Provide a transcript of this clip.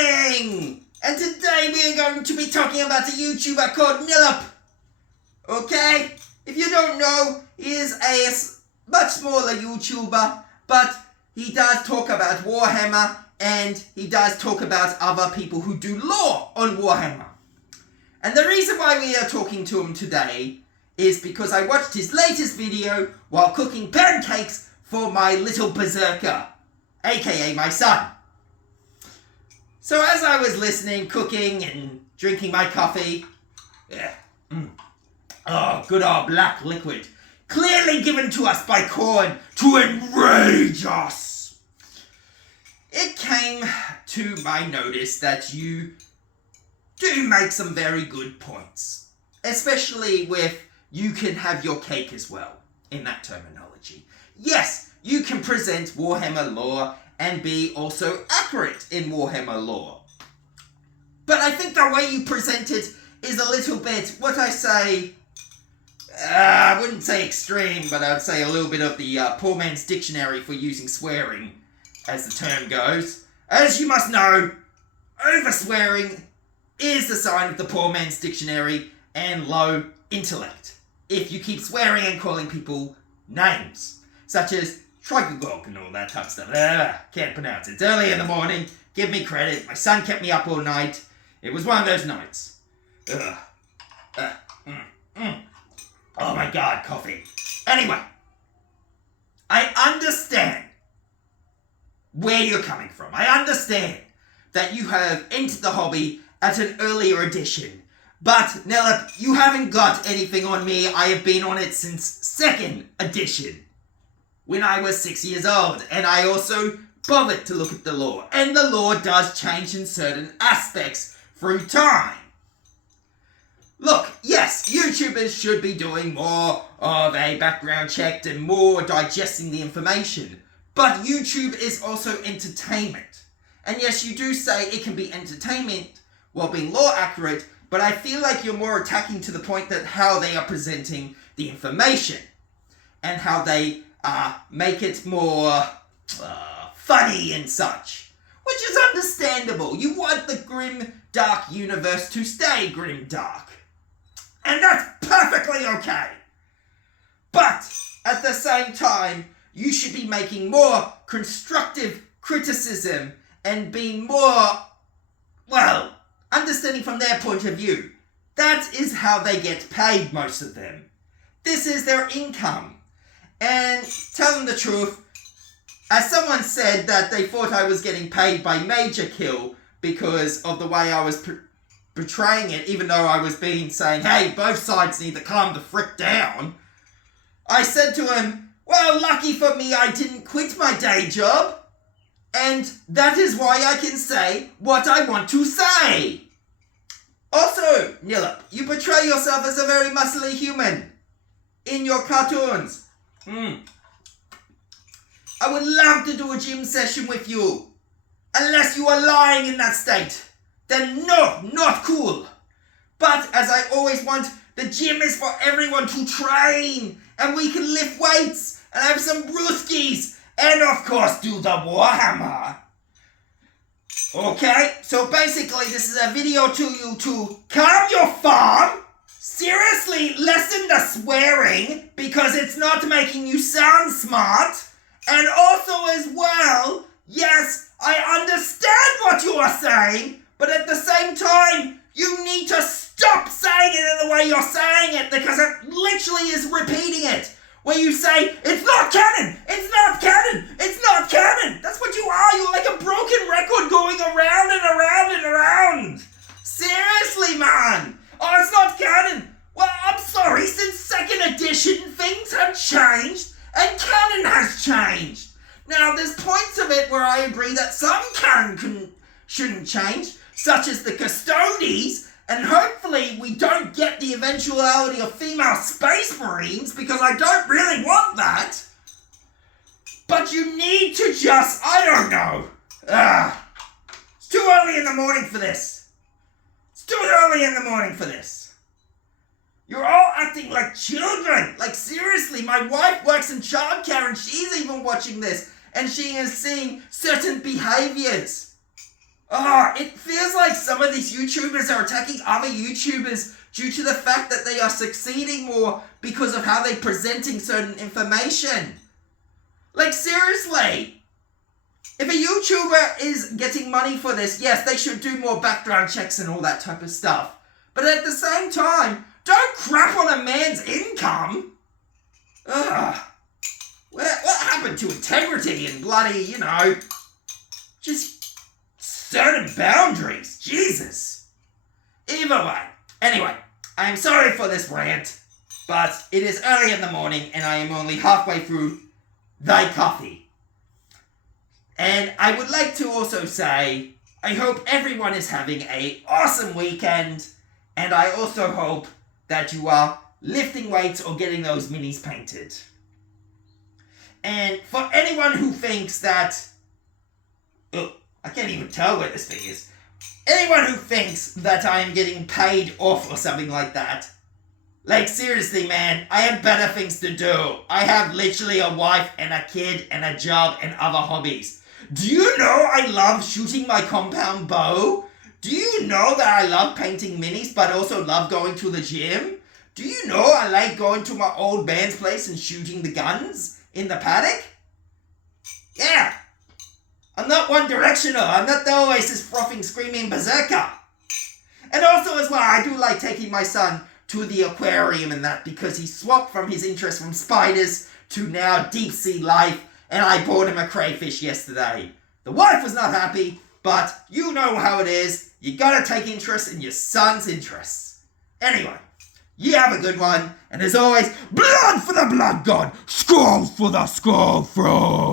morning! And today we are going to be talking about a YouTuber called Nellop. Okay? If you don't know, he is a much smaller YouTuber, but he does talk about Warhammer and he does talk about other people who do lore on Warhammer. And the reason why we are talking to him today is because I watched his latest video while cooking pancakes for my little berserker, aka my son. So as I was listening, cooking and drinking my coffee, good old black liquid, clearly given to us by corn to enrage us, it came to my notice that you do make some very good points, especially with you can have your cake as well, in that terminology. Yes, you can present Warhammer lore and be also accurate in Warhammer lore. But I think the way you present it is a little bit, what I say, I wouldn't say extreme, but I'd say a little bit of the poor man's dictionary for using swearing, as the term goes. As you must know, over-swearing is the sign of the poor man's dictionary and low intellect. If you keep swearing and calling people names, such as Trigogog and all that type of stuff. Can't pronounce it. It's early in the morning. Give me credit. My son kept me up all night. It was one of those nights. Oh my God, coffee. Anyway, I understand where you're coming from. I understand that you have entered the hobby at an earlier edition. But, Nellop, you haven't got anything on me. I have been on it since 2nd edition, when I was 6 years old, and I also bothered to look at the lore. And the lore does change in certain aspects through time. Look, yes, YouTubers should be doing more of a background check and more digesting the information. But YouTube is also entertainment. And yes, you do say it can be entertainment while being lore accurate, but I feel like you're more attacking to the point that how they are presenting the information and how they make it more funny and such, which is understandable. You want the grim, dark universe to stay grim, dark, and that's perfectly okay. But at the same time, you should be making more constructive criticism and being more, understanding from their point of view. That is how they get paid, most of them. This is their income. And tell them the truth, as someone said that they thought I was getting paid by Major Kill because of the way I was portraying it, even though I was saying, hey, both sides need to calm the frick down. I said to him, well, lucky for me I didn't quit my day job. And that is why I can say what I want to say. Also, Nilla, you portray yourself as a very muscly human in your cartoons. I would love to do a gym session with you. Unless you are lying in that state. Then no, not cool. But as I always want, the gym is for everyone to train. And we can lift weights and have some brewskis. And of course do the Warhammer. Okay, so basically this is a video to you to calm your farm. Seriously, lessen the swearing because it's not making you sound smart. And also as well, yes, I understand what you are saying, but at the same time, you need to stop saying it in the way you're saying it because it literally is repeating it. Where you say, it's not canon, it's not canon, it's not canon. That's what you are. You're like a broken record going around and around and around. Seriously, man. Oh, it's not canon. Well, I'm sorry, since 2nd edition, things have changed and canon has changed. Now, there's points of it where I agree that some canon shouldn't change, such as the Custodes, and hopefully we don't get the eventuality of female space marines, because I don't really want that. But you need to just, I don't know. It's too early in the morning for this. You're all acting like children. Like seriously, my wife works in childcare and she's even watching this. And she is seeing certain behaviors. It feels like some of these YouTubers are attacking other YouTubers due to the fact that they are succeeding more because of how they're presenting certain information. Like, seriously. If a YouTuber is getting money for this, yes, they should do more background checks and all that type of stuff. But at the same time, don't crap on a man's income. What happened to integrity and bloody, just certain boundaries? Jesus. Either way. Anyway, I am sorry for this rant, but it is early in the morning and I am only halfway through thy coffee. And I would like to also say, I hope everyone is having an awesome weekend, and I also hope that you are lifting weights or getting those minis painted. And for anyone who thinks that, I can't even tell where this thing is. Anyone who thinks that I am getting paid off or something like that, like, seriously, man, I have better things to do. I have literally a wife and a kid and a job and other hobbies. Do you know I love shooting my compound bow? Do you know that I love painting minis but also love going to the gym? Do you know I like going to my old band's place and shooting the guns in the paddock? Yeah. I'm not one-directional. I'm not the Oasis frothing, screaming berserker. And also as well, I do like taking my son to the aquarium and that because he swapped from his interest from spiders to now deep sea life, and I bought him a crayfish yesterday. The wife was not happy, but you know how it is. You gotta take interest in your son's interests. Anyway, you have a good one, and as always, blood for the blood god, skull for the skull throne.